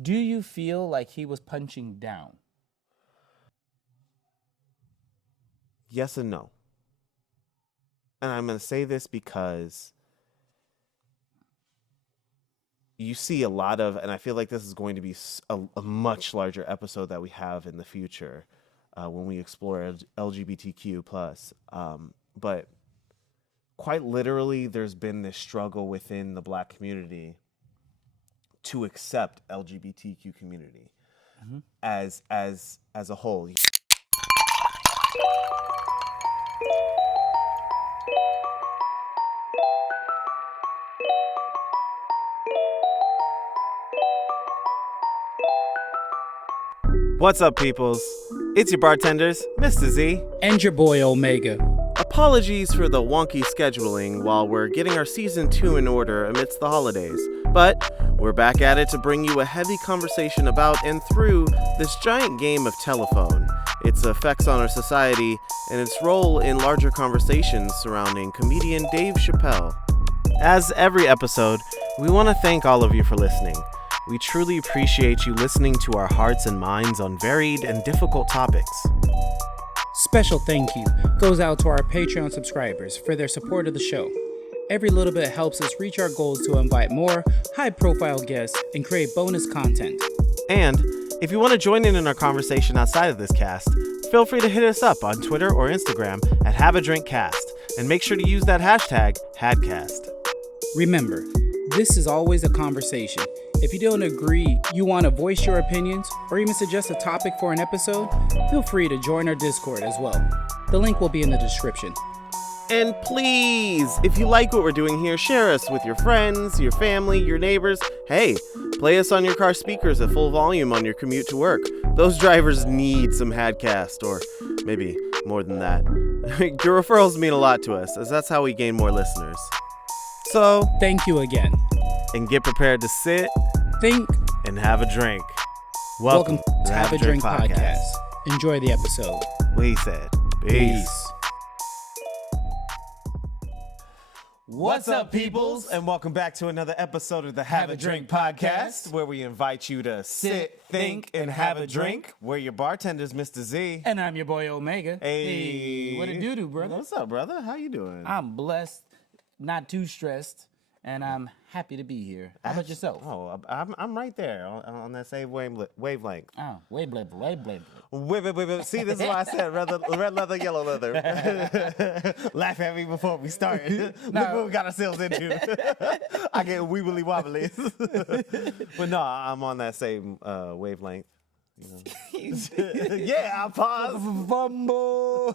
Do you feel like he was punching down? Yes and no. And I'm going to say this because you see a lot of, and I feel like this is going to be a much larger episode that we have in the future when we explore LGBTQ plus. But quite literally, there's been this struggle within the Black community to accept LGBTQ community as a whole. What's up, peoples? It's your bartenders, Mr. Z. And your boy Omega. Apologies for the wonky scheduling while we're getting our season 2 in order amidst the holidays. But we're back at it to bring you a heavy conversation about and through this giant game of telephone, its effects on our society, and its role in larger conversations surrounding comedian Dave Chapelle. As every episode, we want to thank all of you for listening. We truly appreciate you listening to our hearts and minds on varied and difficult topics. Special thank you goes out to our Patreon subscribers for their support of the show. Every little bit helps us reach our goals to invite more high-profile guests and create bonus content. And if you want to join in our conversation outside of this cast, feel free to hit us up on Twitter or Instagram at HaveADrinkCast, and make sure to use that hashtag HADcast. Remember, this is always a conversation. If you don't agree, you want to voice your opinions, or even suggest a topic for an episode, feel free to join our Discord as well. The link will be in the description. And please, if you like what we're doing here, share us with your friends, your family, your neighbors. Hey, play us on your car speakers at full volume on your commute to work. Those drivers need some Hadcast, or maybe more than that. Your referrals mean a lot to us, as that's how we gain more listeners. So, thank you again. And get prepared to sit, think, and have a drink. Welcome to Have a Drink Podcast. Enjoy the episode. We said, peace. What's up, peoples? And welcome back to another episode of the Have a Drink Podcast, where we invite you to sit, think, and have a drink. We're your bartenders, Mr. Z. And I'm your boy Omega. Hey. What it do, brother? What's up, brother? How you doing? I'm blessed, not too stressed, and I'm happy to be here. How about yourself? Oh, I'm right there on that same wavelength. Oh, wavelength. Wait. See, this is why I said red leather, yellow leather. Laugh at me before we start. Look what we got ourselves into. I get wibbly wobbly. But no, I'm on that same wavelength. You know. Yeah, I pause. Fumble.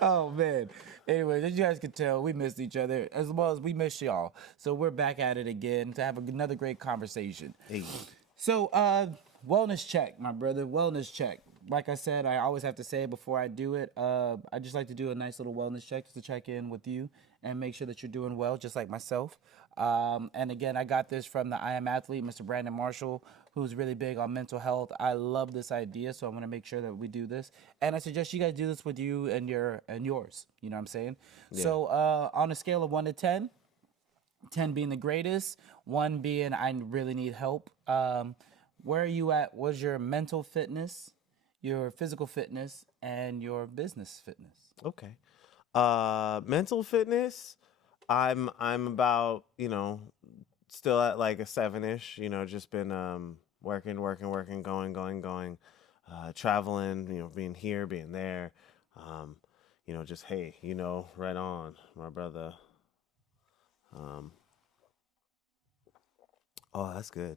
Oh, man. Anyway, as you guys can tell, we missed each other as well as we missed y'all. So we're back at it again to have another great conversation. Hey. So, wellness check, my brother. Wellness check. Like I said, I always have to say it before I do it. I just like to do a nice little wellness check just to check in with you and make sure that you're doing well, just like myself. And again, I got this from the I Am Athlete, Mr. Brandon Marshall, who's really big on mental health. I love this idea, so I'm going to make sure that we do this. And I suggest you guys do this with you and yours. You know what I'm saying? Yeah. So on a scale of 1 to 10, 10 being the greatest, 1 being I really need help, where are you at? What's your mental fitness, your physical fitness, and your business fitness? Okay. Mental fitness, I'm about, still at like a 7-ish, just been working, going, traveling, being here, being there, just, hey, right on, my brother. Oh, that's good.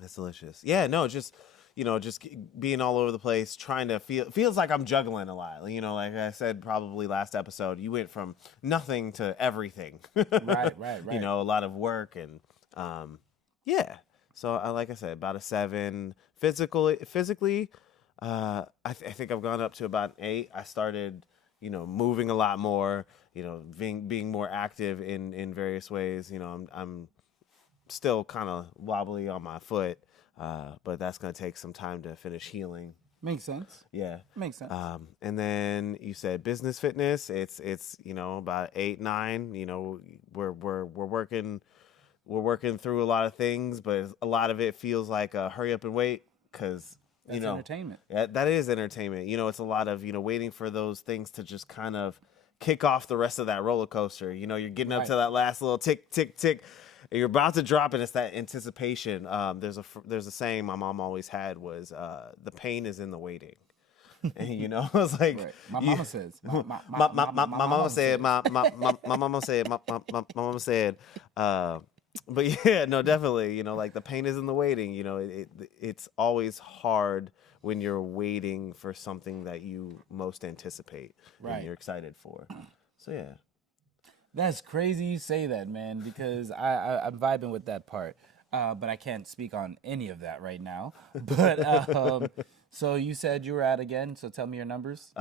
That's delicious. Yeah, no, just being all over the place, trying to feels like I'm juggling a lot. Like I said, probably last episode, you went from nothing to everything. Right. A lot of work and, yeah. So like I said, about a 7. Physically, I think I've gone up to about an 8. I started, moving a lot more, being more active in various ways. I'm still kind of wobbly on my foot. But that's going to take some time to finish healing. Makes sense. Yeah. Makes sense. And then you said business fitness. It's about 8, 9. We're working we're working through a lot of things, but a lot of it feels like a hurry up and wait because, That's entertainment. That is entertainment. It's a lot of, waiting for those things to just kind of kick off the rest of that roller coaster. You're getting up to that last little tick, tick, tick. And you're about to drop it. It's that anticipation. There's a saying my mom always had was the pain is in the waiting. And it's like my mama says. My mama said. My mama said. But yeah, no, definitely. Like the pain is in the waiting. It's always hard when you're waiting for something that you most anticipate and you're excited for. So yeah. That's crazy you say that, man, because I'm vibing with that part. But I can't speak on any of that right now. But so you said you were at again, so tell me your numbers.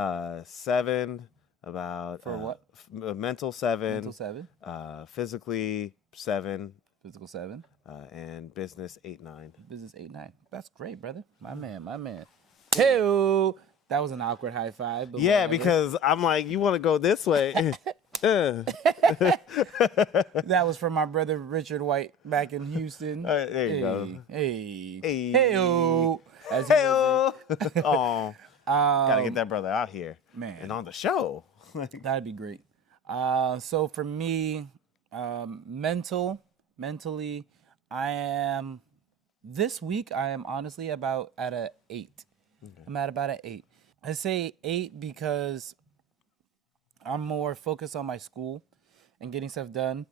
7, about... For what? Mental 7. Mental 7. Physically 7. Physical 7. And business 8-9. Business 8-9. That's great, brother. My man. Hey, that was an awkward high five. But yeah, because I'm like, you want to go this way. That was from my brother Richard White back in Houston. There you go. Hey-o. Hey-o. Oh, gotta get that brother out here, man, and on the show. That'd be great. So for me, mentally, this week I am honestly about at a 8. Okay. I'm at about an 8. I say 8 because I'm more focused on my school and getting stuff done.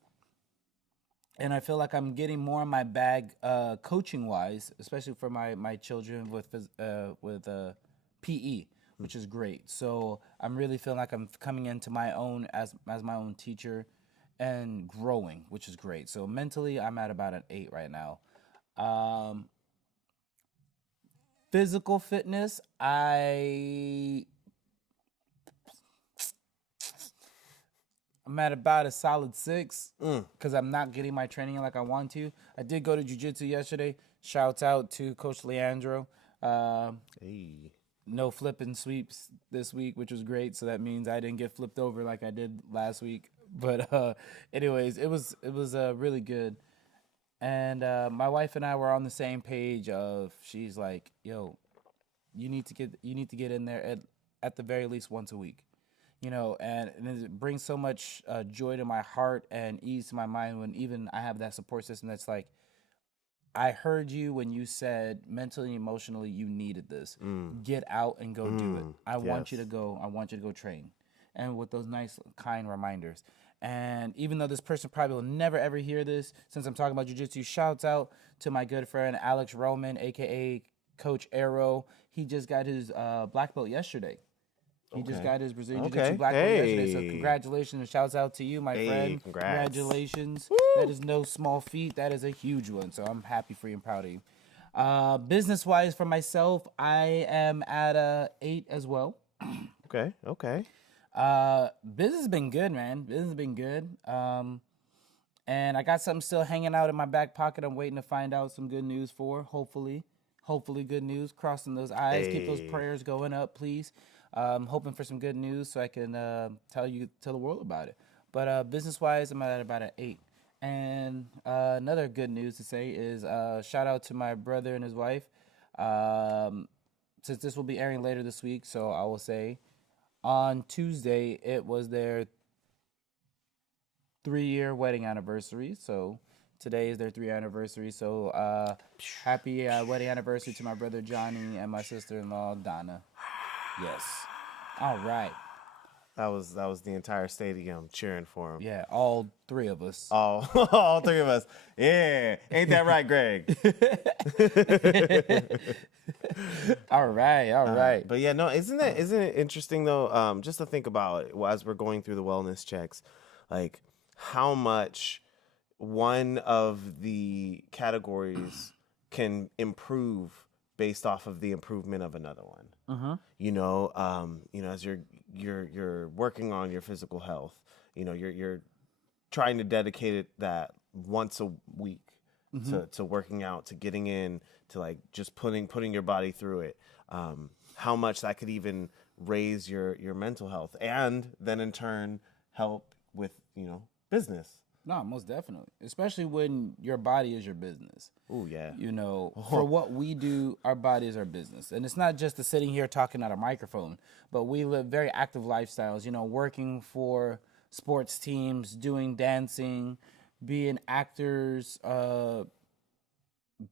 And I feel like I'm getting more in my bag coaching-wise, especially for my children with PE, which is great. So I'm really feeling like I'm coming into my own as my own teacher and growing, which is great. So mentally, I'm at about an 8 right now. Physical fitness, I'm at about a solid 6 because I'm not getting my training like I want to. I did go to jiu-jitsu yesterday. Shouts out to Coach Leandro. No flipping sweeps this week, which was great. So that means I didn't get flipped over like I did last week. But anyways, it was really good. And my wife and I were on the same page of, she's like, yo, you need to get in there at the very least once a week. And it brings so much joy to my heart and ease to my mind when even I have that support system that's like, I heard you when you said mentally and emotionally you needed this. Get out and go do it. I want you to go. I want you to go train. And with those nice, kind reminders. And even though this person probably will never, ever hear this, since I'm talking about jiu-jitsu, shouts out to my good friend Alex Roman, a.k.a. Coach Arrow. He just got his black belt yesterday. He just got his Brazilian Jiu-Jitsu black belt yesterday. So congratulations and shouts out to you, my friend. Congrats. Congratulations. Woo! That is no small feat. That is a huge one. So I'm happy for you and proud of you. Business-wise for myself, I am at a 8 as well. Okay. Business has been good, man. Business has been good. And I got something still hanging out in my back pocket. I'm waiting to find out some good news for. Hopefully good news. Crossing those eyes. Keep those prayers going up, please. Hoping for some good news so I can tell the world about it. But business-wise, I'm at about an 8. And another good news to say is shout out to my brother and his wife. Since this will be airing later this week, so I will say on Tuesday it was their 3-year wedding anniversary. So today is their 3-year anniversary. So happy wedding anniversary to my brother Johnny and my sister-in-law Donna. Yes. All right. That was the entire stadium cheering for him. Yeah, all 3 of us. All 3 of us. Yeah. Ain't that right, Greg? All right. But yeah, no, isn't it interesting though? Just to think about it, as we're going through the wellness checks, like how much one of the categories can improve based off of the improvement of another one. As you're working on your physical health, you're trying to dedicate that once a week to working out, to getting in, to like just putting your body through it. How much that could even raise your mental health, and then in turn help with business. No, most definitely. Especially when your body is your business. Oh yeah. You know, for what we do, our body is our business. And it's not just the sitting here talking at a microphone, but we live very active lifestyles, you know, working for sports teams, doing dancing, being actors,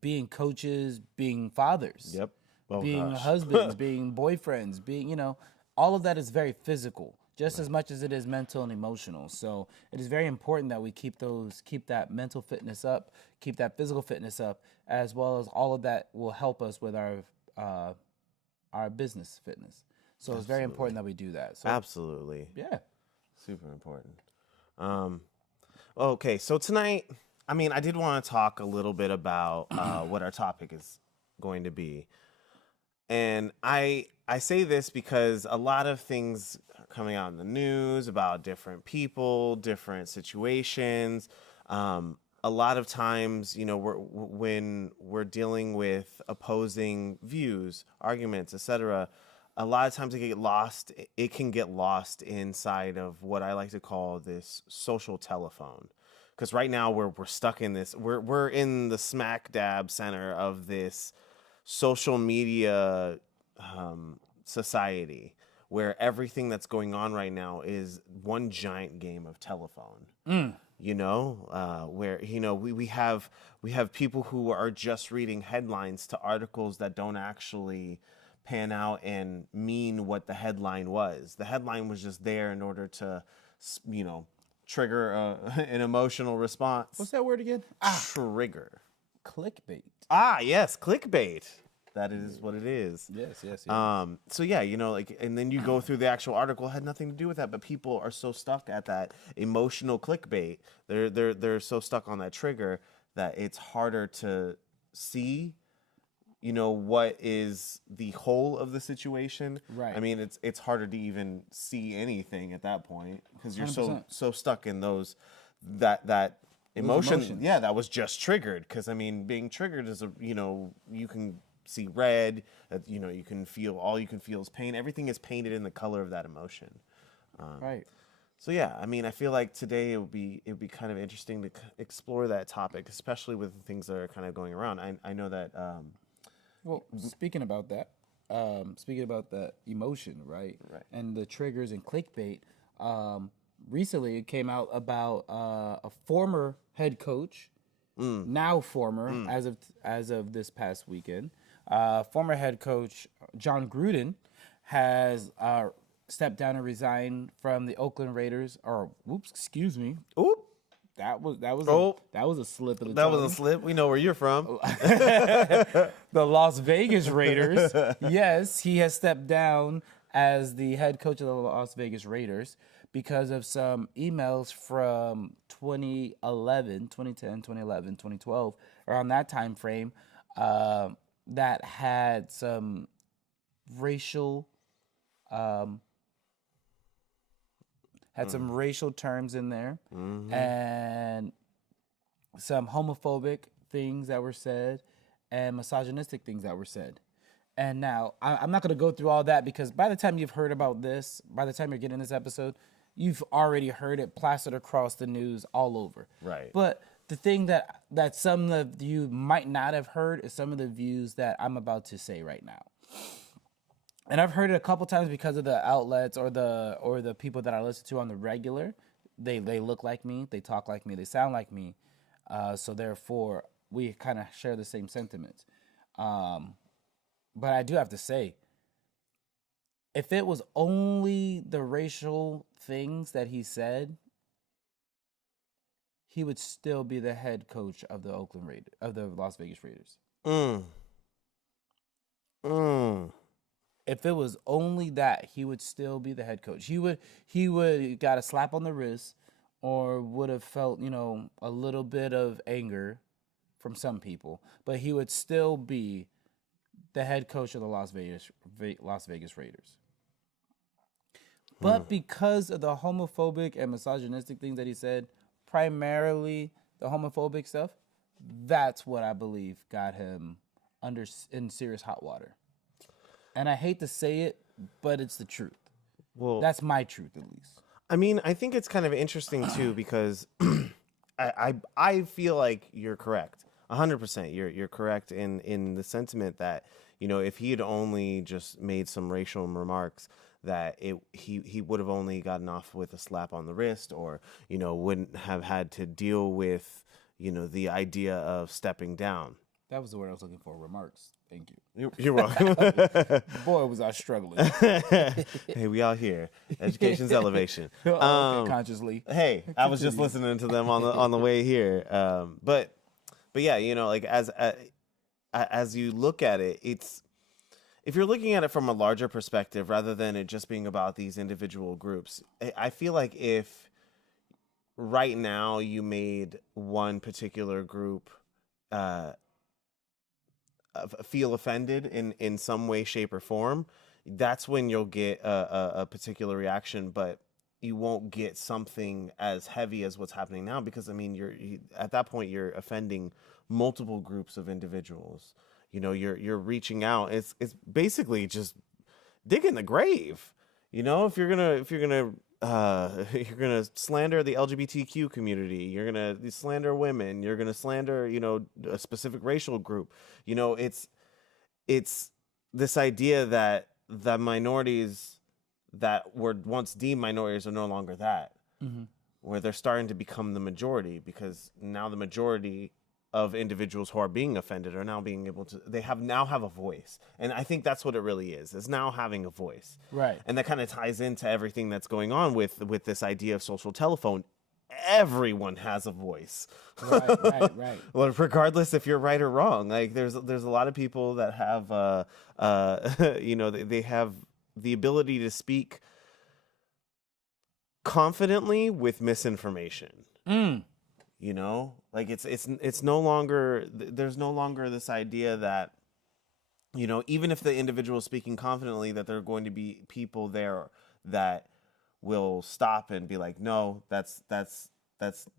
being coaches, being fathers. Yep. Oh, being gosh. husbands, being boyfriends, being, you know, all of that is very physical, just as much as it is mental and emotional. So it is very important that we keep that mental fitness up, keep that physical fitness up, as well as all of that will help us with our business fitness. So it's very important that we do that. So Absolutely. yeah. Super important. Okay, so tonight, I mean, I did want to talk a little bit about what our topic is going to be. And I say this because a lot of things are coming out in the news about different people, different situations. A lot of times, you know, when we're dealing with opposing views, arguments, etc., a lot of times it can get lost inside of what I like to call this social telephone. Because right now we're stuck in this, we're in the smack dab center of this social media society where everything that's going on right now is one giant game of telephone. You know, where, you know, we have people who are just reading headlines to articles that don't actually pan out and mean what the headline was. The headline was just there in order to, you know, trigger an emotional response. What's that word again? Trigger. Clickbait. Yes, clickbait. That is what it is. Yes. So yeah, you know, like, and then you go through the actual article, it had nothing to do with that, but people are so stuck at that emotional clickbait. They're so stuck on that trigger that it's harder to see, you know, what is the whole of the situation. Right. I mean, it's harder to even see anything at that point because you're 100%. so stuck in those that emotion. emotions. Yeah, that was just triggered. Because I mean, being triggered is you know, you can see red. You know, you can feel, all you can feel is pain. Everything is painted in the color of that emotion. Right. So yeah, I mean, I feel like today it would be kind of interesting to explore that topic, especially with the things that are kind of going around. I know that. Well, speaking about that emotion, right? Right. And the triggers and clickbait, recently it came out about a former head coach, now former, as of this past weekend, former head coach John Gruden has stepped down and resigned from the Oakland Raiders. Or, whoops, excuse me. Oop. That was a slip of the That tongue. was a slip. We know where you're from. The Las Vegas Raiders. Yes, he has stepped down as the head coach of the Las Vegas Raiders because of some emails from 2010, 2011, 2012, around that time frame, that had some racial terms in there, and some homophobic things that were said, and misogynistic things that were said. And now, I'm not going to go through all that because by the time you've heard about this, by the time you're getting this episode, you've already heard it plastered across the news all over. Right. But the thing that some of you might not have heard is some of the views that I'm about to say right now. And I've heard it a couple times because of the outlets or the people that I listen to on the regular. They look like me, they talk like me, they sound like me. So therefore, we kind of share the same sentiments. But I do have to say, if it was only the racial things that he said, he would still be the head coach of the the Las Vegas Raiders. If it was only that, he would still be the head coach. He would got a slap on the wrist, or would have felt, you know, a little bit of anger from some people, but he would still be the head coach of the Las Vegas Raiders. But because of the homophobic and misogynistic things that he said, primarily the homophobic stuff, that's what I believe got him in serious hot water. And I hate to say it, but it's the truth. Well, that's my truth, at least. I mean, I think it's kind of interesting too because I feel like you're correct. 100%. You're correct in the sentiment that, if he had only just made some racial remarks, that he would have only gotten off with a slap on the wrist, or, wouldn't have had to deal with, the idea of stepping down. That was the word I was looking for. Remarks. Thank you. You're welcome. Boy, was I struggling. Hey, we all here. Education's elevation. Okay, consciously. Hey, I was just listening to them on the way here. But yeah, like as you look at it, if you're looking at it from a larger perspective rather than it just being about these individual groups, I feel like if right now you made one particular group feel offended in some way, shape, or form, that's when you'll get a particular reaction, but you won't get something as heavy as what's happening now, because at that point you're offending multiple groups of individuals. You're reaching out. It's basically just digging the grave. If you're gonna slander the LGBTQ community, you're gonna slander women, you're gonna slander a specific racial group. It's this idea that the minorities that were once deemed minorities are no longer that, where they're starting to become the majority, because now the majority of individuals who are being offended are now being able to, now have a voice. And I think that's what it really is now having a voice. Right. And that kind of ties into everything that's going on with this idea of social telephone. Everyone has a voice. Right. Well, regardless if you're right or wrong. Like there's a lot of people that have they have the ability to speak confidently with misinformation. Like it's no longer, there's no longer this idea that, even if the individual is speaking confidently, that there are going to be people there that will stop and be like, no, that's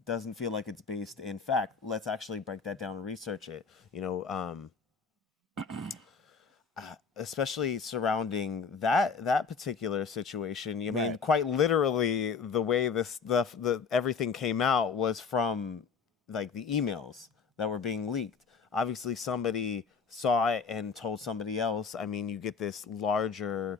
doesn't feel like it's based in fact. Let's actually break that down and research it. Especially surrounding that particular situation. I mean, quite literally, the way the everything came out was from like the emails that were being leaked. Obviously, somebody saw it and told somebody else. I mean, you get this larger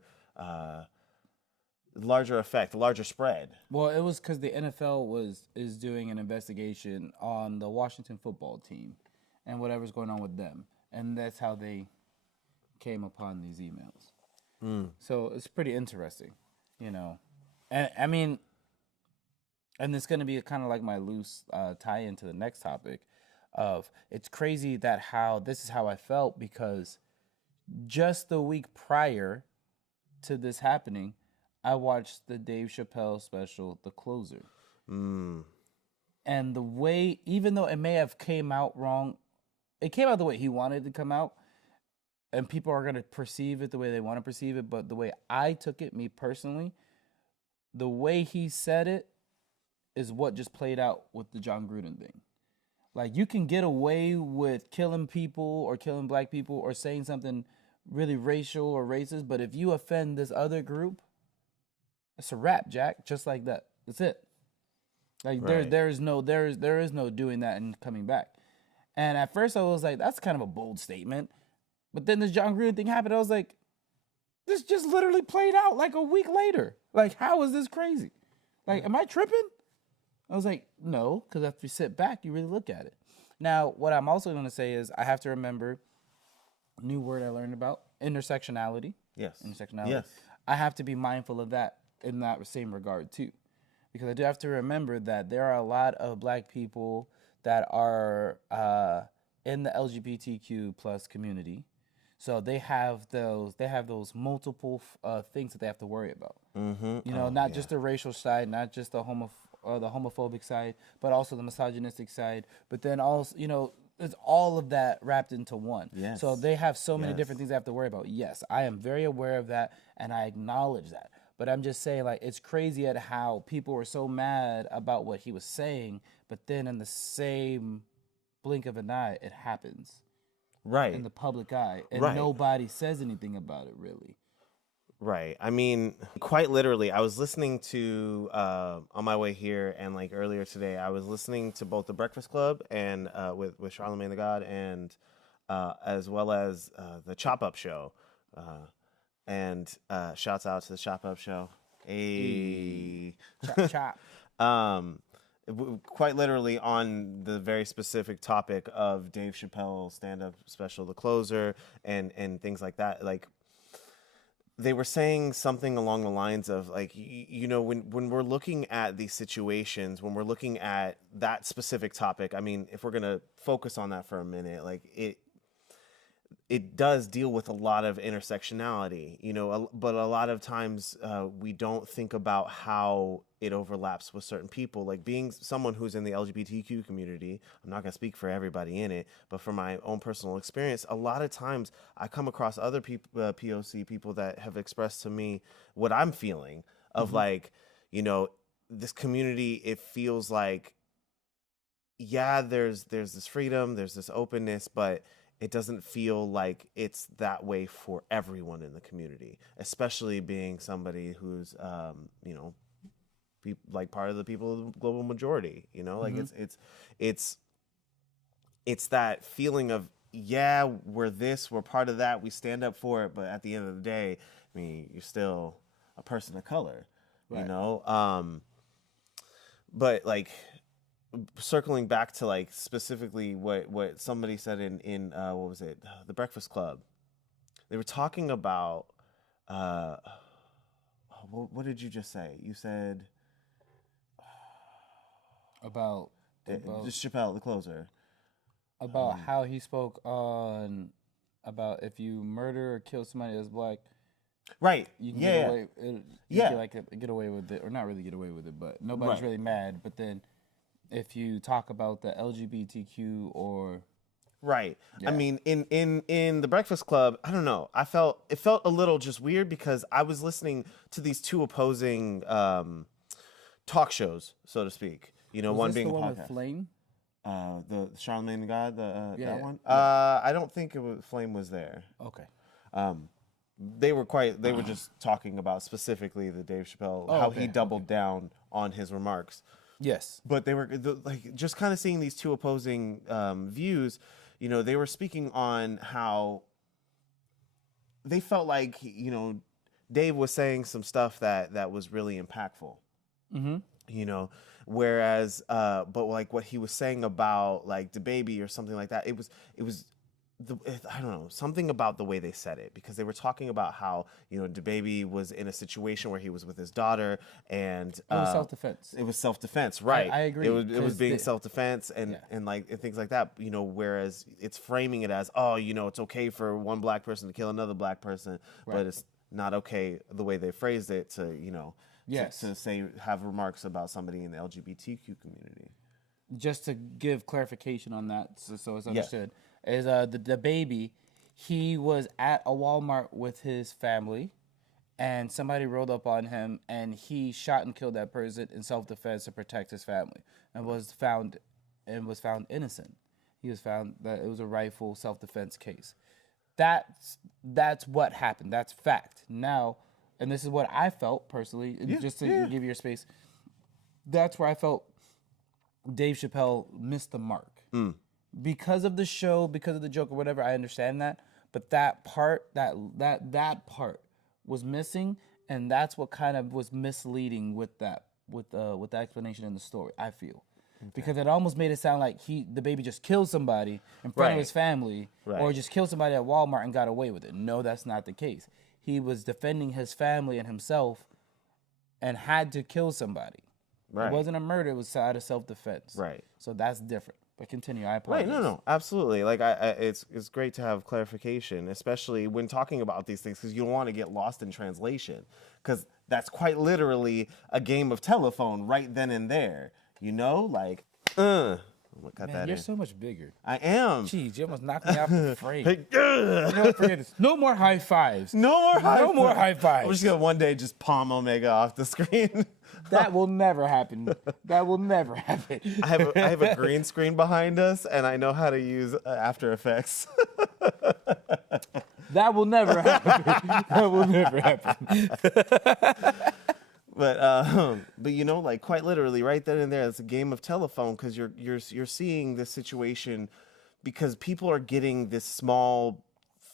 effect, larger spread. Well, it was because the NFL is doing an investigation on the Washington football team and whatever's going on with them, and that's how they came upon these emails. So it's pretty interesting, and I mean, and it's going to be kind of like my loose tie into the next topic of, it's crazy that this is how I felt, because just the week prior to this happening, I watched the Dave Chapelle special, The Closer. And the way, even though it may have came out wrong, it came out the way he wanted it to come out, and people are going to perceive it the way they want to perceive it. But the way I took it, me personally, the way he said it is what just played out with the John Gruden thing. Like, you can get away with killing people or killing black people or saying something really racial or racist, but if you offend this other group, it's a wrap, Jack. Just like that. That's it. Like, there is no doing that and coming back. And at first I was like, that's kind of a bold statement. But then this John Gruden thing happened. I was like, this just literally played out like a week later. Like, how is this crazy? Like, am I tripping? I was like, no, because after you sit back, you really look at it. Now, what I'm also going to say is I have to remember a new word I learned about, intersectionality. Yes. Intersectionality. Yes. I have to be mindful of that in that same regard, too. Because I do have to remember that there are a lot of black people that are in the LGBTQ plus community. So they have those multiple things that they have to worry about. Not just the racial side, not just the homophobic side, but also the misogynistic side. But then also, it's all of that wrapped into one. Yes. So they have so many different things they have to worry about. Yes, I am very aware of that, and I acknowledge that. But I'm just saying, like, it's crazy at how people were so mad about what he was saying, but then in the same blink of an eye, it happens. Right. In the public eye. And right. nobody says anything about it, really. Right. I mean, quite literally, I was listening to on my way here, and like earlier today, I was listening to both the Breakfast Club and with Charlamagne the God, and as well as the Chop Up Show, and shouts out to the Chop Up Show. Chop chop. Quite literally on the very specific topic of Dave Chapelle stand-up special, The Closer, and things like that. Like, they were saying something along the lines of, like, you know, when we're looking at these situations, when we're looking at that specific topic, I mean, if we're going to focus on that for a minute, like, it does deal with a lot of intersectionality, you know, but a lot of times we don't think about how it overlaps with certain people. Like, being someone who's in the LGBTQ community, I'm not going to speak for everybody in it, but from my own personal experience, a lot of times I come across other people, POC people that have expressed to me what I'm feeling of like, you know, this community, it feels like, yeah, there's this freedom, there's this openness, but it doesn't feel like it's that way for everyone in the community, especially being somebody who's, you know, like part of the people of the global majority, you know, like it's that feeling of, yeah, we're this, we're part of that, we stand up for it. But at the end of the day, I mean, you're still a person of color, right. You know? But like, circling back to like specifically what somebody said in what was it, the Breakfast Club, they were talking about what did you just say? You said about Chappelle, the closer, about how he spoke on about if you murder or kill somebody that's black, right? You can get away with it, or not really get away with it, but nobody's really mad. But then if you talk about the LGBTQ or right, yeah. I mean, in the Breakfast Club, I don't know. It felt a little just weird because I was listening to these two opposing talk shows, so to speak. You know, one being the a one podcast. With Flame, the Charlamagne the God, that one. Yeah. I don't think Flame was there. Okay. They were just talking about specifically the Dave Chapelle, how he doubled down on his remarks. Yes. But they were like just kind of seeing these two opposing views. You know, they were speaking on how they felt like, you know, Dave was saying some stuff that was really impactful. Mm-hmm. You know, whereas, but like what he was saying about like DaBaby or something like that, it was I don't know, something about the way they said it, because they were talking about how, you know, DaBaby was in a situation where he was with his daughter, and it was self-defense. It was self-defense, right? I agree. It was being self-defense and things like that. You know, whereas it's framing it as, oh, you know, it's okay for one black person to kill another black person, but it's not okay the way they phrased it to, you know, to say, have remarks about somebody in the LGBTQ community. Just to give clarification on that, so it's understood. Is the baby, he was at a Walmart with his family, and somebody rolled up on him, and he shot and killed that person in self-defense to protect his family, and was found innocent. He was found that it was a rightful self-defense case. That's what happened. That's fact. Now, and this is what I felt personally, just to give you your space. That's where I felt Dave Chapelle missed the mark. Because of the show, because of the joke or whatever, I understand that. But that part was missing, and that's what kind of was misleading with the explanation in the story, I feel. Okay. Because it almost made it sound like the baby just killed somebody in front of his family, or just killed somebody at Walmart and got away with it. No, that's not the case. He was defending his family and himself and had to kill somebody. Right. It wasn't a murder, it was out of self-defense. Right. So that's different. But continue, I apologize. Right, no, absolutely. Like, it's great to have clarification, especially when talking about these things, because you don't want to get lost in translation, because that's quite literally a game of telephone right then and there. You know, like, I'm gonna cut that you're in. so much bigger. I am. Jeez, you almost knocked me off the frame. Don't forget this. No more high fives. No more high fives. I'm just gonna one day just palm Omega off the screen. That will never happen. That will never happen. I have a green screen behind us, and I know how to use After Effects. That will never happen. That will never happen. But you know, like quite literally, right then and there, it's a game of telephone because you're seeing this situation because people are getting this small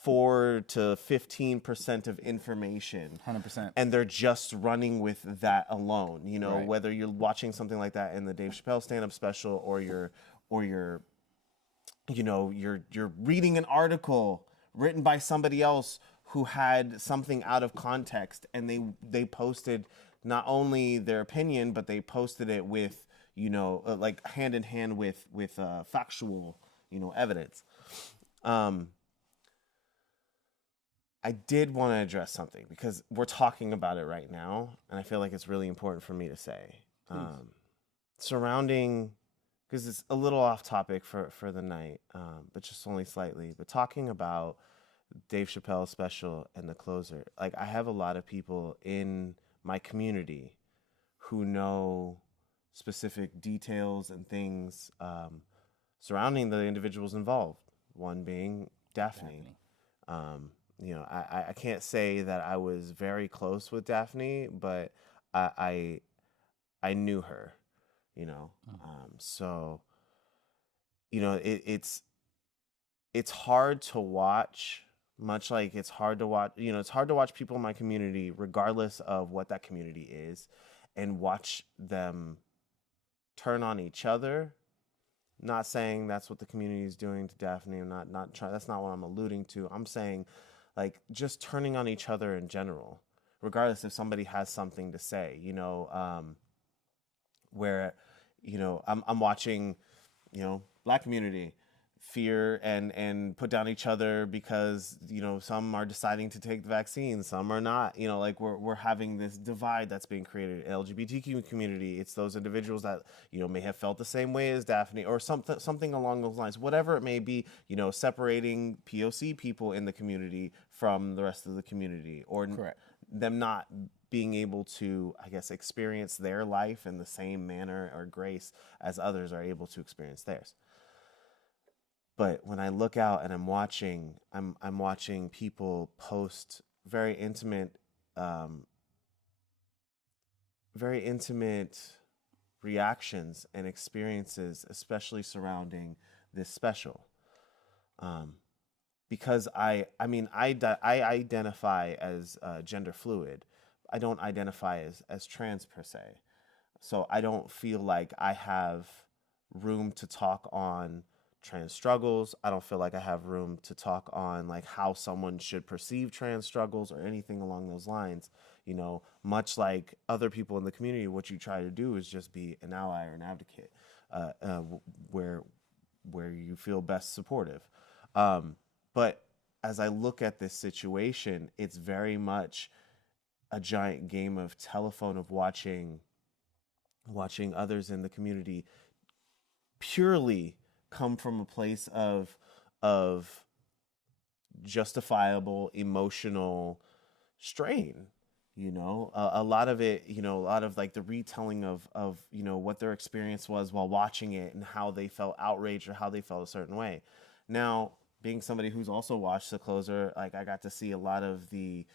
4 to 15% of information, 100%, and they're just running with that alone. You know, right. whether you're watching something like that in the Dave Chapelle stand-up special, or you're you know, you're reading an article written by somebody else who had something out of context, and they posted not only their opinion, but they posted it with, you know, like hand in hand with factual, you know, evidence. I did want to address something because we're talking about it right now, and I feel like it's really important for me to say. Surrounding, because it's a little off topic for the night, but just only slightly, but talking about Dave Chappelle special and the closer. Like, I have a lot of people in my community who know specific details and things surrounding the individuals involved, one being Daphne. You know, I can't say that I was very close with Daphne, but I knew her, you know. So, you know, it's hard to watch, much like it's hard to watch, you know, it's hard to watch people in my community, regardless of what that community is, and watch them turn on each other. Not saying that's what the community is doing to Daphne. I'm not trying. That's not what I'm alluding to. I'm saying, like, just turning on each other in general, regardless if somebody has something to say. You know, where, you know, I'm watching, you know, Black community fear and put down each other because, you know, some are deciding to take the vaccine, some are not. You know, like we're having this divide that's being created. LGBTQ community, it's those individuals that, you know, may have felt the same way as Daphne or something along those lines, whatever it may be, you know, separating POC people in the community from the rest of the community, or them not being able to, I guess, experience their life in the same manner or grace as others are able to experience theirs. But when I look out and I'm watching people post very intimate reactions and experiences, especially surrounding this special. Because I identify as gender fluid. I don't identify as trans per se. So I don't feel like I have room to talk on trans struggles. I don't feel like I have room to talk on like how someone should perceive trans struggles or anything along those lines. You know, much like other people in the community, what you try to do is just be an ally or an advocate, where you feel best supportive. But as I look at this situation, it's very much a giant game of telephone, of watching others in the community purely come from a place of justifiable emotional strain. You know, a lot of it, you know, a lot of like the retelling of, you know, what their experience was while watching it and how they felt outraged or how they felt a certain way. Now, being somebody who's also watched The Closer, like I got to see a lot of the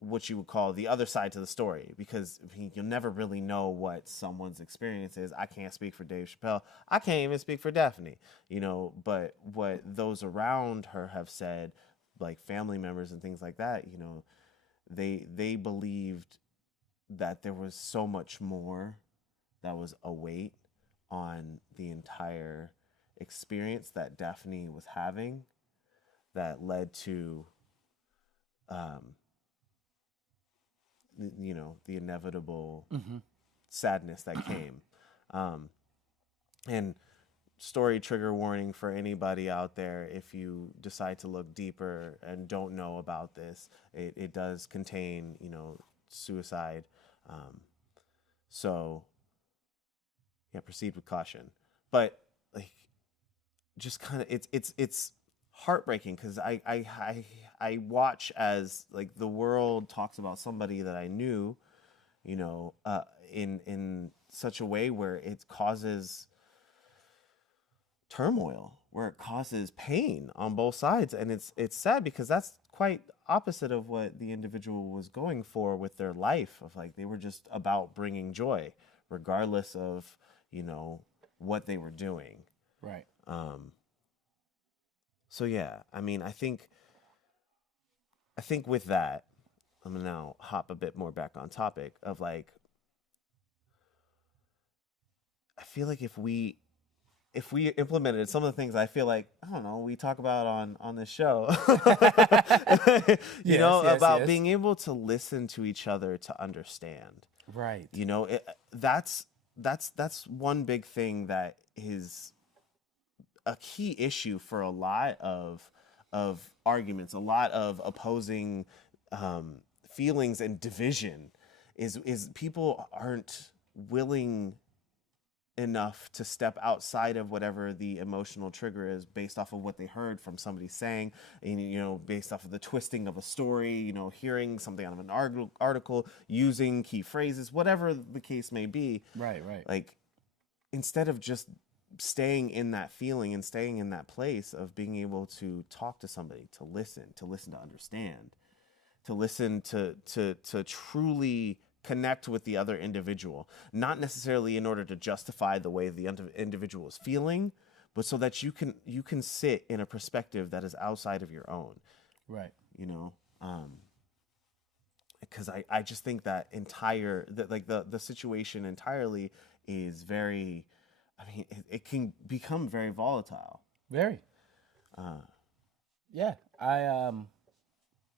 what you would call the other side to the story, because you'll never really know what someone's experience is. I can't speak for Dave Chapelle. I can't even speak for Daphne, you know, but what those around her have said, like family members and things like that, you know, they believed that there was so much more that was a weight on the entire experience that Daphne was having that led to you know, the inevitable sadness that came. And story trigger warning for anybody out there, if you decide to look deeper and don't know about this, it does contain, you know, suicide. So yeah, proceed with caution. But like, just kind of, it's heartbreaking because I watch as like the world talks about somebody that I knew, you know, in such a way where it causes turmoil, where it causes pain on both sides. And it's sad because that's quite opposite of what the individual was going for with their life, of like they were just about bringing joy regardless of, you know, what they were doing. Right. So yeah, I mean, I think with that, I'm gonna now hop a bit more back on topic of like, I feel like if we implemented some of the things I feel like, I don't know, we talk about on this show, you know, about being able to listen to each other to understand. Right. You know, that's one big thing that is a key issue for a lot of arguments, a lot of opposing feelings and division is people aren't willing enough to step outside of whatever the emotional trigger is based off of what they heard from somebody saying, and, you know, based off of the twisting of a story, you know, hearing something out of an article, using key phrases, whatever the case may be. Right. Like, instead of just staying in that feeling and staying in that place of being able to talk to somebody, to listen to understand, to listen to truly connect with the other individual, not necessarily in order to justify the way the individual is feeling, but so that you can sit in a perspective that is outside of your own. Right. You know, because I just think that the situation entirely is very, I mean, it can become very volatile. Very. Yeah. I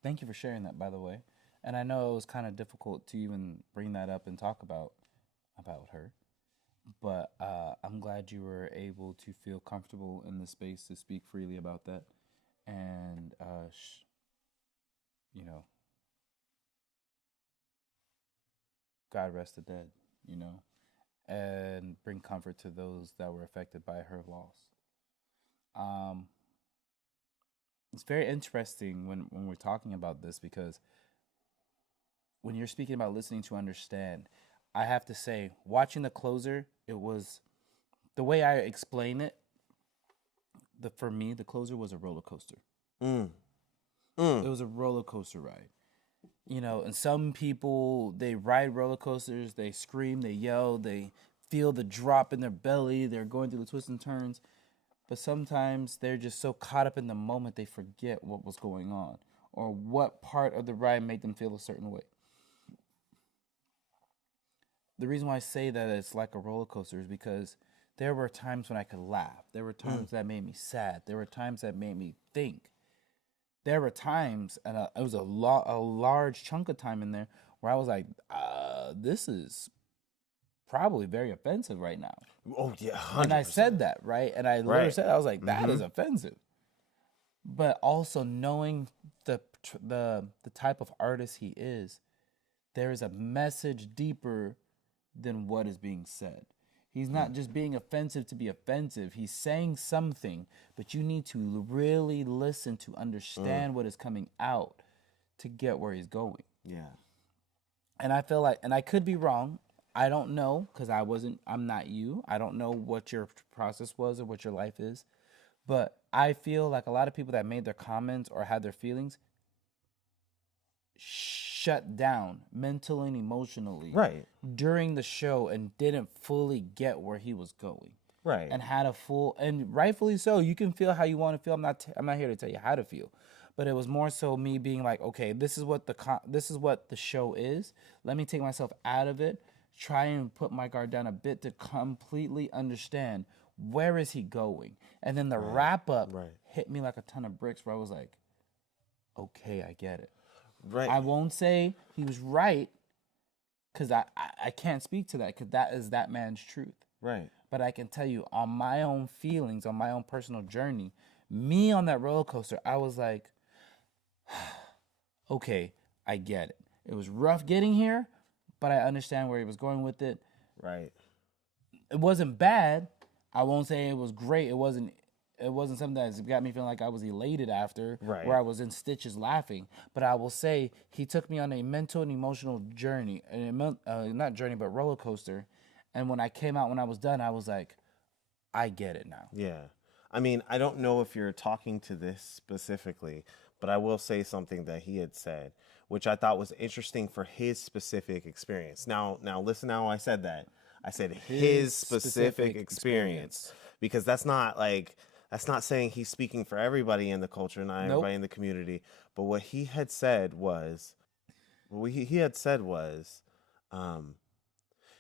thank you for sharing that, by the way. And I know it was kind of difficult to even bring that up and talk about her, but I'm glad you were able to feel comfortable in the space to speak freely about that, and you know, God rest the dead, you know, and bring comfort to those that were affected by her loss. It's very interesting when we're talking about this, because when you're speaking about listening to understand, I have to say, watching The Closer, it was, the way I explain it, for me, The Closer was a roller coaster. It was a roller coaster ride. You know, and some people, they ride roller coasters, they scream, they yell, they feel the drop in their belly, they're going through the twists and turns. But sometimes they're just so caught up in the moment they forget what was going on or what part of the ride made them feel a certain way. The reason why I say that it's like a roller coaster is because there were times when I could laugh. There were times that made me sad. There were times that made me think. There were times, and it was a large chunk of time in there, where I was like, this is probably very offensive right now. Oh, yeah, 100%. And I said that, right? And I literally said, I was like, that is offensive. But also knowing the type of artist he is, there is a message deeper than what is being said. He's not just being offensive to be offensive. He's saying something, but you need to really listen to understand what is coming out to get where he's going. Yeah. And I feel like, and I could be wrong, I don't know, because I'm not you. I don't know what your process was or what your life is. But I feel like a lot of people that made their comments or had their feelings shut down mentally and emotionally during the show and didn't fully get where he was going. Right. And had a full, and rightfully so, you can feel how you want to feel. I'm not here to tell you how to feel. But it was more so me being like, okay, this is what the show is. Let me take myself out of it. Try and put my guard down a bit to completely understand where is he going. And then the wrap up hit me like a ton of bricks, where I was like, okay, I get it. Right. I won't say he was right, because I can't speak to that, because that is that man's truth. Right. But I can tell you, on my own feelings, on my own personal journey, me on that roller coaster, I was like, okay, I get it. It was rough getting here, but I understand where he was going with it. Right. It wasn't bad. I won't say it was great. It wasn't something that got me feeling like I was elated after, where I was in stitches laughing. But I will say he took me on a mental and emotional journey, not journey, but roller coaster. And when I came out, when I was done, I was like, I get it now. Yeah. I mean, I don't know if you're talking to this specifically, but I will say something that he had said, which I thought was interesting for his specific experience. Now listen how I said that. I said his specific experience, because that's not saying he's speaking for everybody in the culture, not everybody in the community. But what he had said was,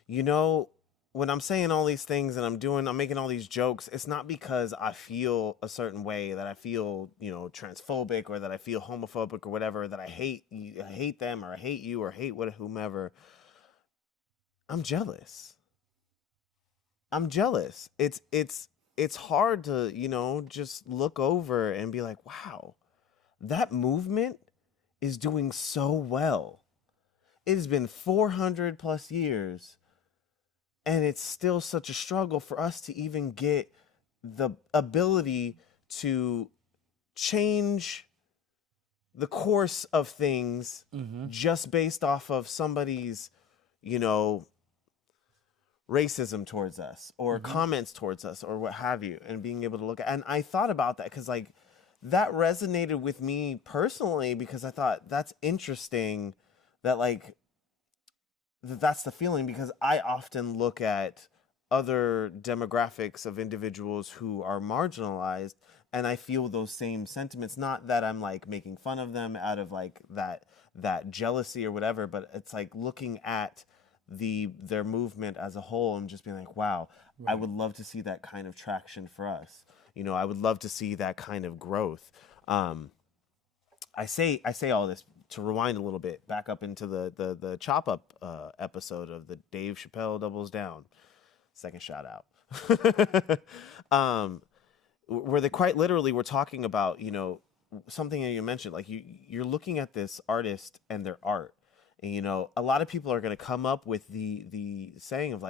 you know, when I'm saying all these things and I'm making all these jokes, it's not because I feel a certain way, that I feel, transphobic, or that I feel homophobic or whatever, that I hate them, or I hate you, or hate whomever. I'm jealous. It's hard to, just look over and be like, wow, that movement is doing so well. It has been 400 plus years, and it's still such a struggle for us to even get the ability to change the course of things just based off of somebody's, racism towards us, or comments towards us, or what have you, and being able to look at. And I thought about that because that resonated with me personally, because I thought that's interesting that that's the feeling, because I often look at other demographics of individuals who are marginalized, and I feel those same sentiments. Not that I'm making fun of them out of that jealousy or whatever, but it's looking at their movement as a whole and just being like, wow, right. I would love to see that kind of traction for us. I would love to see that kind of growth. I say all this to rewind a little bit, back up into the Chop Up episode of the Dave Chapelle Doubles Down. Second shout out. Where they quite literally were talking about, something that you mentioned, you're looking at this artist and their art. And, a lot of people are going to come up with the saying of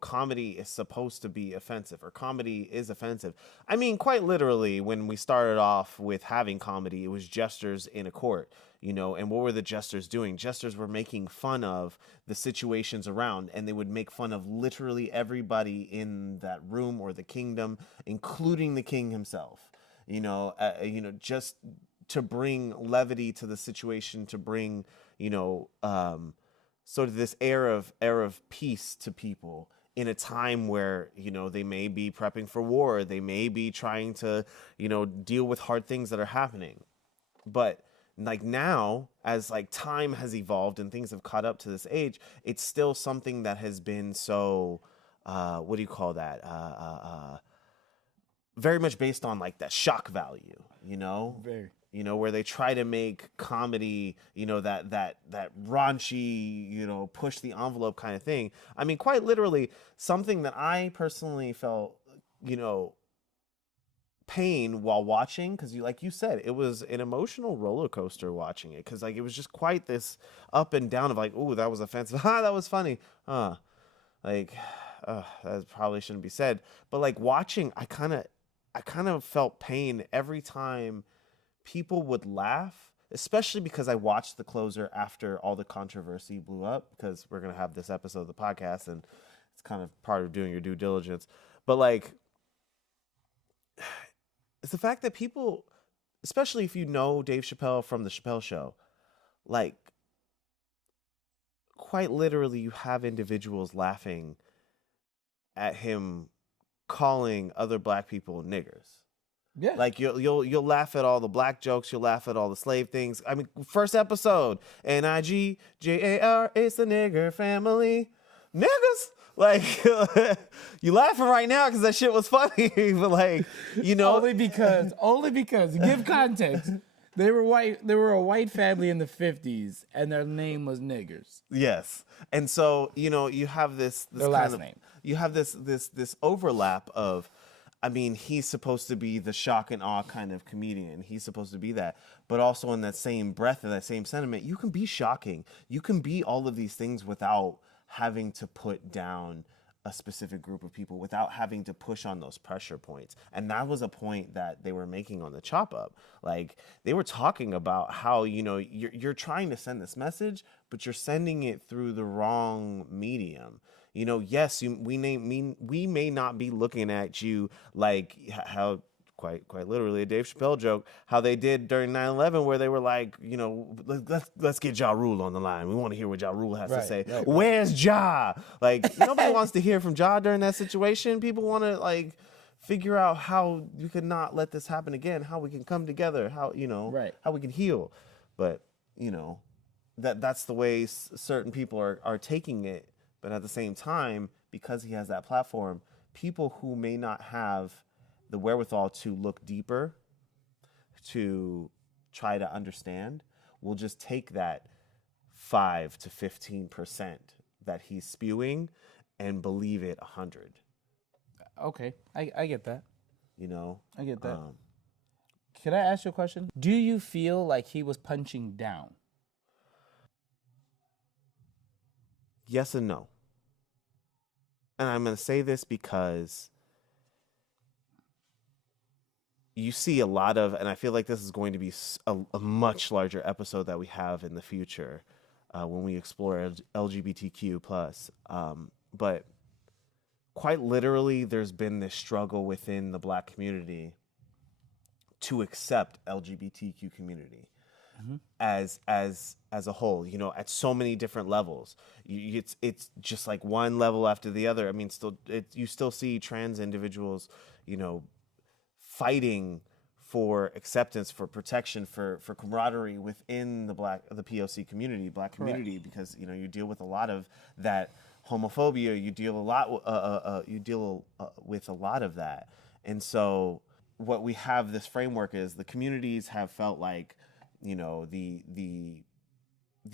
comedy is supposed to be offensive, or comedy is offensive. I mean, quite literally, when we started off with having comedy, it was jesters in a court, and what were the jesters doing? Jesters were making fun of the situations around, and they would make fun of literally everybody in that room or the kingdom, including the king himself, just to bring levity to the situation, to bring sort of this air of peace to people in a time where, they may be prepping for war. They may be trying to, deal with hard things that are happening. But now, as time has evolved and things have caught up to this age, it's still something that has been so, what do you call that? Very much based on that shock value, Very. Where they try to make comedy, that raunchy, push the envelope kind of thing. I mean, quite literally, something that I personally felt, pain while watching, because like you said, it was an emotional roller coaster watching it, because it was just quite this up and down of oh, that was offensive, that was funny, that probably shouldn't be said. But watching, I kind of felt pain every time people would laugh, especially because I watched the closer after all the controversy blew up, because we're going to have this episode of the podcast and it's kind of part of doing your due diligence. But it's the fact that people, especially if you know Dave Chapelle from the Chappelle Show, quite literally you have individuals laughing at him calling other black people niggers. Yeah. You'll laugh at all the black jokes, you'll laugh at all the slave things. I mean, first episode, NIGJAR, it's the nigger family. Niggas. You laughing right now because that shit was funny, but only because give context. They were white. They were a white family in the 50s, and their name was niggers. Yes, and so you have this their last name. You have this overlap of. I mean, he's supposed to be the shock and awe kind of comedian. He's supposed to be that. But also in that same breath and that same sentiment, you can be shocking. You can be all of these things without having to put down a specific group of people, without having to push on those pressure points. And that was a point that they were making on the Chop Up. They were talking about how, you're trying to send this message, but you're sending it through the wrong medium. You know, yes, we may not be looking at you like how quite literally a Dave Chapelle joke, how they did during 9/11, where they were like, you know, let's get Ja Rule on the line. We want to hear what Ja Rule has to say. Right. Where's Ja? Like, nobody wants to hear from Ja during that situation. People want to like figure out how you could not let this happen again, how we can come together, how, you know, Right. how we can heal. But, you know, that's the way certain people are taking it. But at the same time, because he has that platform, people who may not have the wherewithal to look deeper, to try to understand, will just take that 5 to 15% that he's spewing and believe it 100. Okay, I get that. You know, I get that. Can I ask you a question? Do you feel like he was punching down? Yes and no. And I'm going to say this because you see a lot of, and I feel like this is going to be a much larger episode that we have in the future when we explore LGBTQ plus. But quite literally, there's been this struggle within the Black community to accept LGBTQ community as a whole. You know, at so many different levels. It's just like one level after the other. I mean, you still see trans individuals, you know, fighting for acceptance, for protection, for camaraderie within the POC community, Black community, because, you know, you deal with a lot of that homophobia. You deal with a lot of that, and so what we have this framework is the communities have felt like, you know, the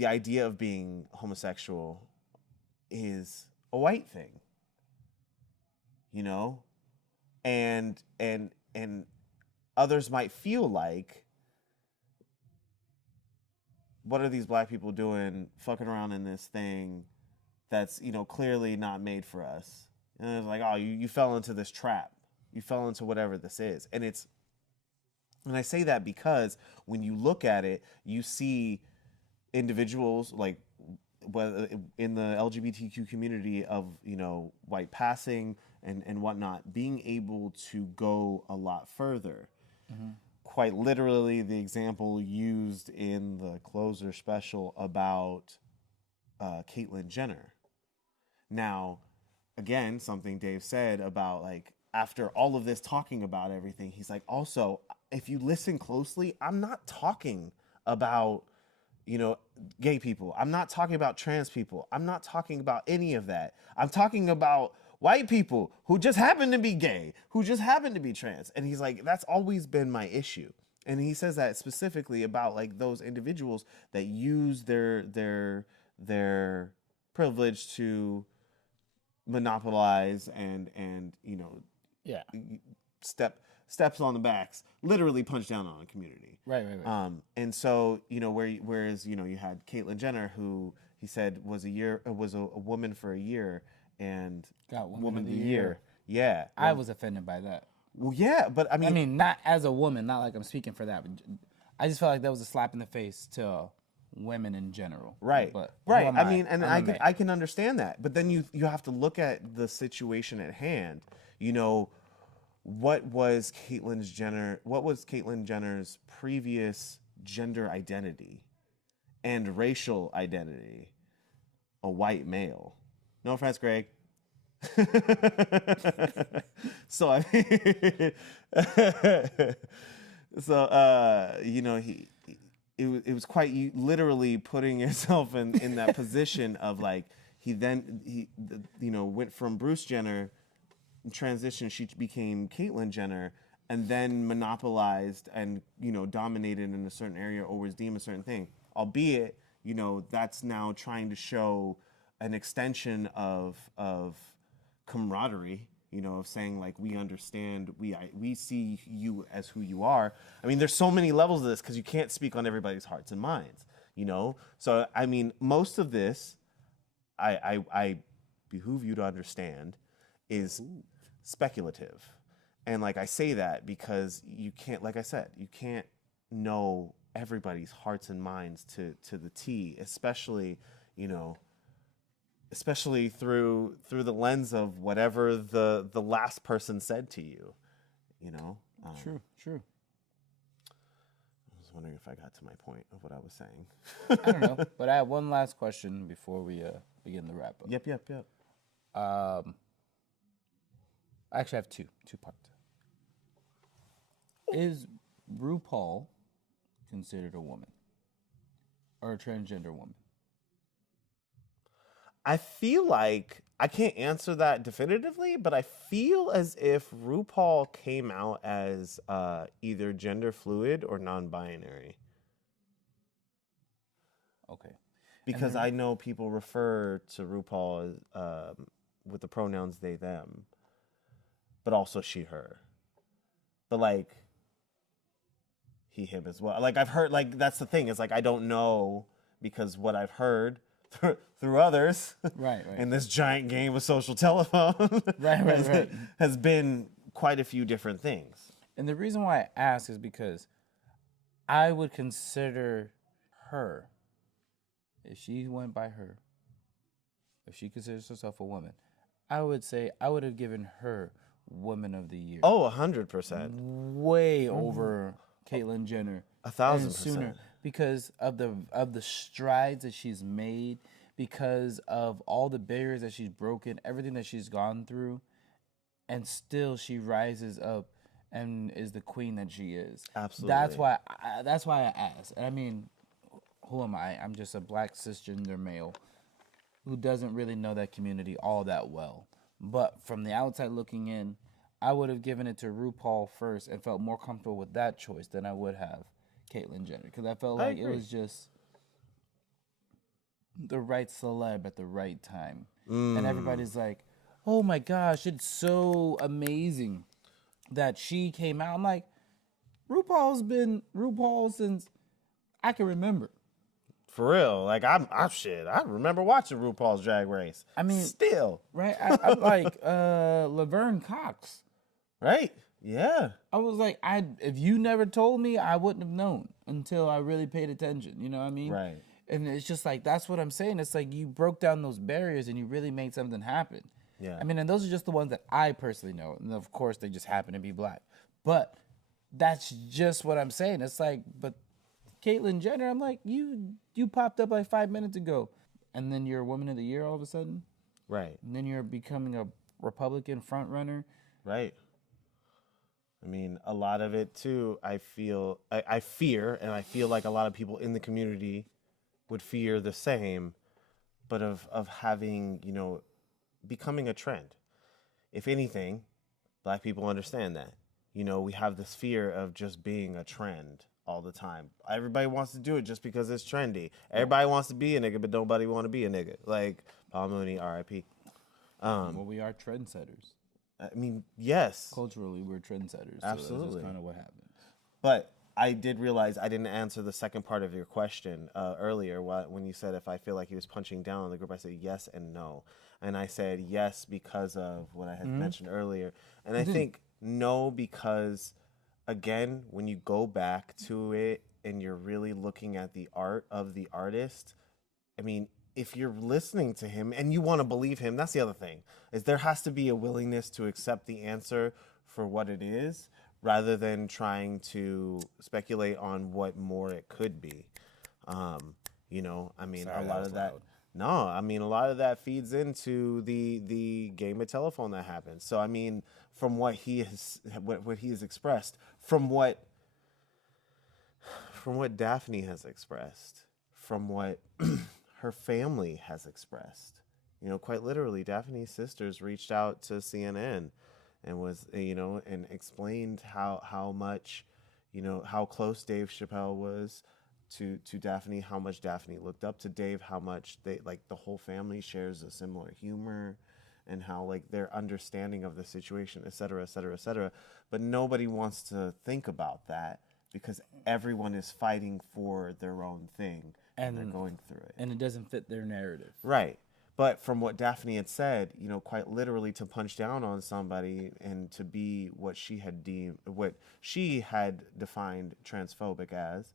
idea of being homosexual is a white thing, you know, and others might feel like, what are these Black people doing fucking around in this thing that's, you know, clearly not made for us? And it's like, oh, you fell into this trap. You fell into whatever this is. And I say that because when you look at it, you see individuals like, whether in the LGBTQ community of, you know, white passing and whatnot, being able to go a lot further. Mm-hmm. Quite literally, the example used in the closer special about Caitlyn Jenner. Now, again, something Dave said about, like, after all of this talking about everything, he's like, also, if you listen closely, I'm not talking about, you know, gay people. I'm not talking about trans people. I'm not talking about any of that. I'm talking about white people who just happen to be gay, who just happen to be trans. And he's like, that's always been my issue. And he says that specifically about, like, those individuals that use their privilege to monopolize and you know, yeah, steps on the backs, literally punch down on a community. Right. And so, you know, whereas, you know, you had Caitlyn Jenner, who he said was a woman for a year and got woman of the year. Yeah. I was offended by that. Well, yeah, but I mean, not as a woman, not like I'm speaking for that, but I just felt like that was a slap in the face to women in general. Right. But right. I mean, and I can understand that. But then you have to look at the situation at hand. You know, what was Caitlyn Jenner's previous gender identity and racial identity? A white male. No offense, Greg. So I mean, you know, it was quite literally putting yourself in that position of, like, he you know, went from Bruce Jenner, transitioned, she became Caitlyn Jenner, and then monopolized and, you know, dominated in a certain area or was deemed a certain thing. Albeit, you know, that's now trying to show an extension of camaraderie, you know, of saying, like, we understand, we see you as who you are. I mean, there's so many levels of this because you can't speak on everybody's hearts and minds, you know? So, I mean, most of this, I behoove you to understand, is speculative. And, like, I say that because you can't, like I said, you can't know everybody's hearts and minds to the T, especially, you know, especially through the lens of whatever the last person said to you, you know. True. I was wondering if I got to my point of what I was saying. I don't know, but I have one last question before we begin the wrap up. Yep. I actually have two parts. Is RuPaul considered a woman or a transgender woman? I feel like I can't answer that definitively, but I feel as if RuPaul came out as either gender fluid or non-binary. Okay. Because I know people refer to RuPaul as, with the pronouns they, them, but also she, her. But like he, him as well. Like I've heard, like that's the thing is like I don't know because what I've heard through others, right, in this giant game of social telephone, right, has been quite a few different things. And the reason why I ask is because I would consider her, if she went by her, if she considers herself a woman, I would say I would have given her Woman of the Year. Oh, 100%. Way over Caitlyn Jenner. 1,000%. Because of the strides that she's made, because of all the barriers that she's broken, everything that she's gone through, and still she rises up and is the queen that she is. Absolutely. That's why I asked. And I mean, who am I? I'm just a black cisgender male who doesn't really know that community all that well. But from the outside looking in, I would have given it to RuPaul first and felt more comfortable with that choice than I would have Caitlyn Jenner, because I felt like it was just the right celeb at the right time. And everybody's like, oh my gosh, it's so amazing that she came out. I'm like, RuPaul's been RuPaul since I can remember. For real. Like, I remember watching RuPaul's Drag Race. I mean, still. Right? I'm like, Laverne Cox. Right? Yeah. I was like, if you never told me, I wouldn't have known until I really paid attention. You know what I mean? Right. And it's just like, that's what I'm saying. It's like you broke down those barriers and you really made something happen. Yeah. I mean, and those are just the ones that I personally know. And of course, they just happen to be black. But that's just what I'm saying. It's like, but Caitlyn Jenner, I'm like, you popped up like 5 minutes ago. And then you're a Woman of the Year all of a sudden. Right. And then you're becoming a Republican front runner. Right. I mean, a lot of it too, I fear, and I feel like a lot of people in the community would fear the same, but of having, becoming a trend. If anything, black people understand that. We have this fear of just being a trend all the time. Everybody wants to do it just because it's trendy. Everybody wants to be a nigga, but nobody want to be a nigga. Like Paul Mooney, R.I.P. Well, we are trendsetters. I mean, yes. Culturally, we're trendsetters. Absolutely. So that's kind of what happens. But I did realize I didn't answer the second part of your question earlier when you said if I feel like he was punching down on the group. I said yes and no. And I said yes because of what I had mentioned earlier. And I think no because, again, when you go back to it and you're really looking at the art of the artist, I mean, if you're listening to him and you want to believe him, that's the other thing, is there has to be a willingness to accept the answer for what it is rather than trying to speculate on what more it could be. I mean, Sorry, a lot of that. loud. No, I mean, a lot of that feeds into the game of telephone that happens. So, I mean, from what he has expressed, from what Daphne has expressed, from what her family has expressed, quite literally, Daphne's sisters reached out to CNN and was, and explained how much, how close Dave Chapelle was to Daphne, how much Daphne looked up to Dave, how much the whole family shares a similar humor, and how their understanding of the situation, et cetera, et cetera, et cetera. But nobody wants to think about that because everyone is fighting for their own thing and they're going through it. And it doesn't fit their narrative. Right. But from what Daphne had said, quite literally to punch down on somebody and to be what she had defined transphobic as,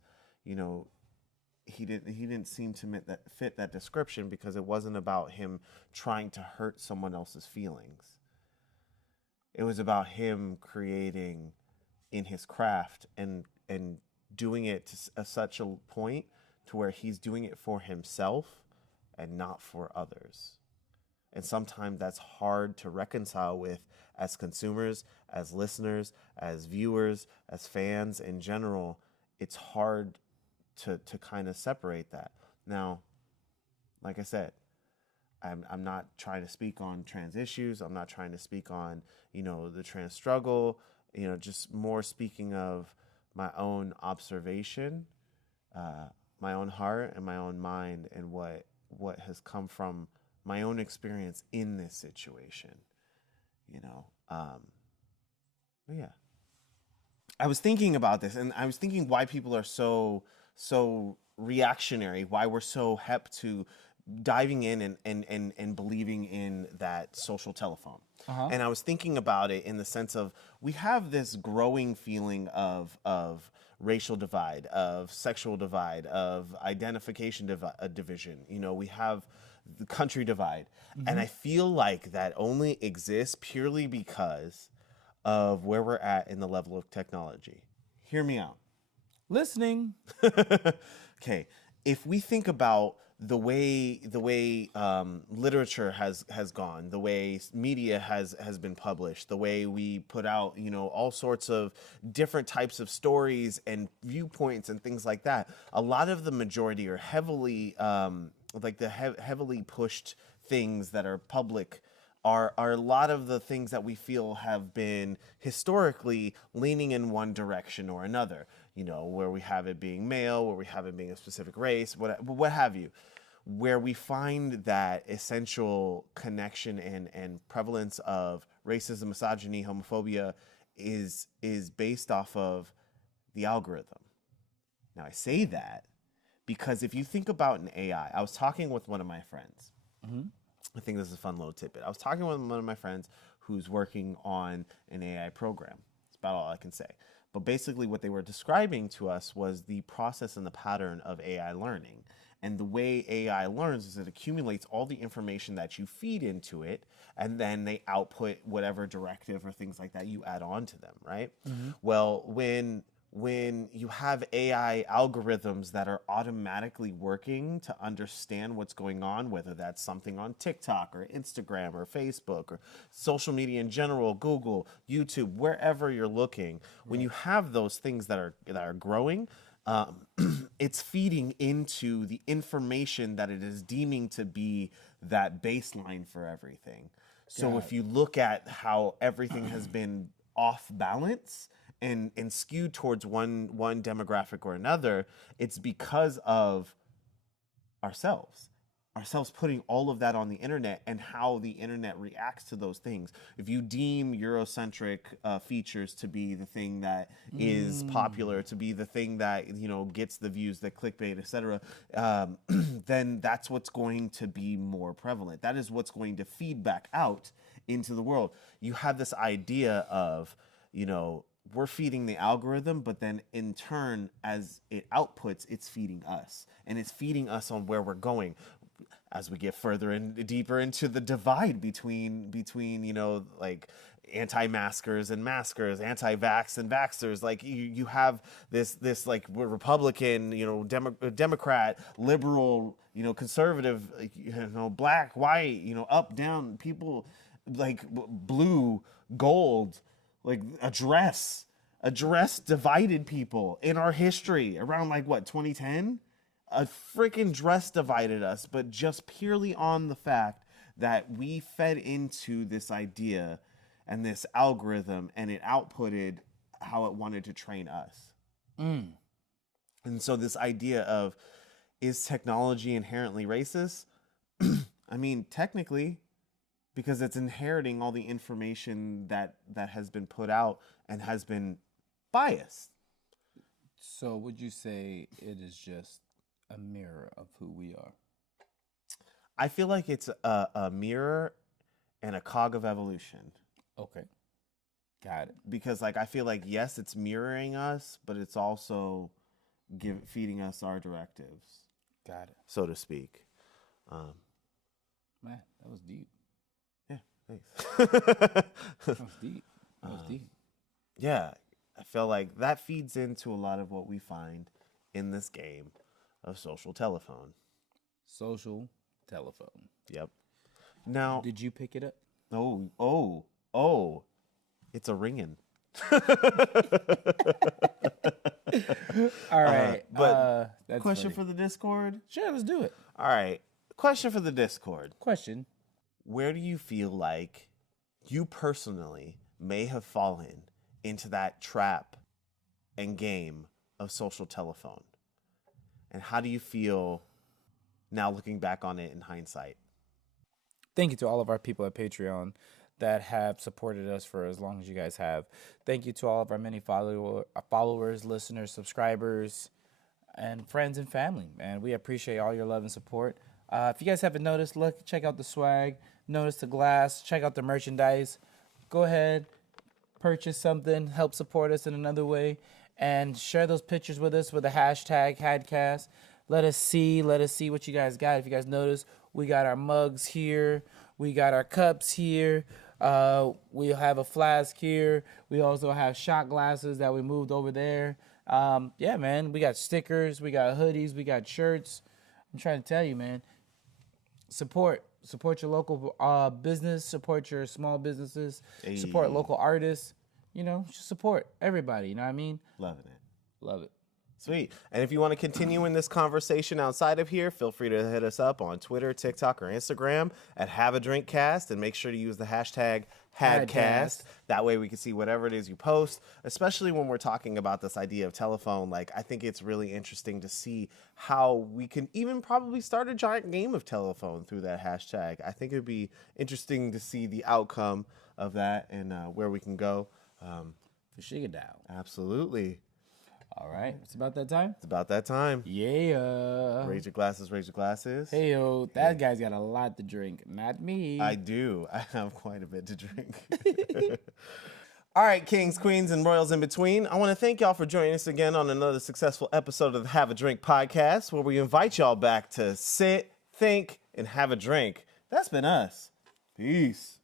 he didn't seem to fit that description, because it wasn't about him trying to hurt someone else's feelings. It was about him creating in his craft and doing it to such a point to where he's doing it for himself and not for others. And sometimes that's hard to reconcile with as consumers, as listeners, as viewers, as fans in general. It's hard to kind of separate that. Now, like I said, I'm not trying to speak on trans issues. I'm not trying to speak on, the trans struggle, just more speaking of my own observation, my own heart and my own mind, and what has come from my own experience in this situation, yeah. I was thinking about this, and I was thinking why people are so reactionary, why we're so hep to diving in and believing in that social telephone. And I was thinking about it in the sense of, we have this growing feeling of racial divide, of sexual divide, of identification division. We have the country divide. And I feel like that only exists purely because of where we're at in the level of technology. Hear me out. Listening. Okay, if we think about the way literature has gone, the way media has been published, the way we put out all sorts of different types of stories and viewpoints and things like that, a lot of the majority are heavily heavily pushed things that are public are a lot of the things that we feel have been historically leaning in one direction or another, where we have it being male, where we have it being a specific race, what have you, where we find that essential connection and prevalence of racism, misogyny, homophobia is based off of the algorithm. Now, I say that because if you think about an AI, I was talking with one of my friends. I think this is a fun little tidbit. I was talking with one of my friends who's working on an AI program. That's about all I can say. But basically what they were describing to us was the process and the pattern of AI learning. And the way AI learns is it accumulates all the information that you feed into it, and then they output whatever directive or things like that you add on to them, right? Well, when you have AI algorithms that are automatically working to understand what's going on, whether that's something on TikTok or Instagram or Facebook or social media in general, Google, YouTube, wherever you're looking, when you have those things that are growing, it's feeding into the information that it is deeming to be that baseline for everything. So if you look at how everything has been off balance and skewed towards one demographic or another, it's because of ourselves putting all of that on the internet and how the internet reacts to those things. If you deem Eurocentric features to be the thing that is popular, to be the thing that gets the views, that clickbait, etc., then that's what's going to be more prevalent. That is what's going to feed back out into the world. You have this idea of we're feeding the algorithm, but then in turn, as it outputs, it's feeding us, and it's feeding us on where we're going. As we get further and deeper into the divide between like anti-maskers and maskers, anti-vax and vaxxers, like you have this like we're Republican, Democrat, liberal, conservative, black, white, up, down, people like blue, gold. Like a dress divided people in our history around 2010. A freaking dress divided us, but just purely on the fact that we fed into this idea and this algorithm, and it outputted how it wanted to train us. And so this idea of, is technology inherently racist? I mean, technically, because it's inheriting all the information that has been put out and has been biased. So would you say it is just a mirror of who we are? I feel like it's a mirror and a cog of evolution. Okay. Got it. Because I feel like, yes, it's mirroring us, but it's also feeding us our directives, Got it. so to speak. Man, that was deep. Yeah, thanks. That was deep. That was deep. Yeah, I feel like that feeds into a lot of what we find in this game of social telephone. Social telephone. Yep. Now, Did you pick it up? oh, it's a ringing. All right. But that's question funny. for the Discord? Sure, let's do it. All right. Question for the Discord. Question. Where do you feel like you personally may have fallen into that trap and game of social telephone? And how do you feel now looking back on it in hindsight? Thank you to all of our people at Patreon that have supported us for as long as you guys have. Thank you to all of our many followers, listeners, subscribers, and friends and family. Man, we appreciate all your love and support. If you guys haven't noticed, look, check out the swag, notice the glass, check out the merchandise. Go ahead, purchase something, help support us in another way, and share those pictures with us with the hashtag HADcast. Let us see what you guys got. If you guys notice, we got our mugs here. We got our cups here. We have a flask here. We also have shot glasses that we moved over there. Yeah, man, we got stickers. We got hoodies. We got shirts. I'm trying to tell you, man, support your local business. Support your small businesses. Hey. Support local artists. You know, just support everybody. You know what I mean? Loving it. Love it. Sweet. And if you want to continue in this conversation outside of here, feel free to hit us up on Twitter, TikTok, or Instagram at Have a Drink Cast, and make sure to use the hashtag HADcast. That way we can see whatever it is you post, especially when we're talking about this idea of telephone. Like, I think it's really interesting to see how we can even probably start a giant game of telephone through that hashtag. I think it would be interesting to see the outcome of that and where we can go. For sugar down. Absolutely. All right. It's about that time? It's about that time. Yeah. Raise your glasses, raise your glasses. Hey, yo, that guy's got a lot to drink. Not me. I do. I have quite a bit to drink. All right, kings, queens, and royals in between. I want to thank y'all for joining us again on another successful episode of the Have a Drink podcast, where we invite y'all back to sit, think, and have a drink. That's been us. Peace.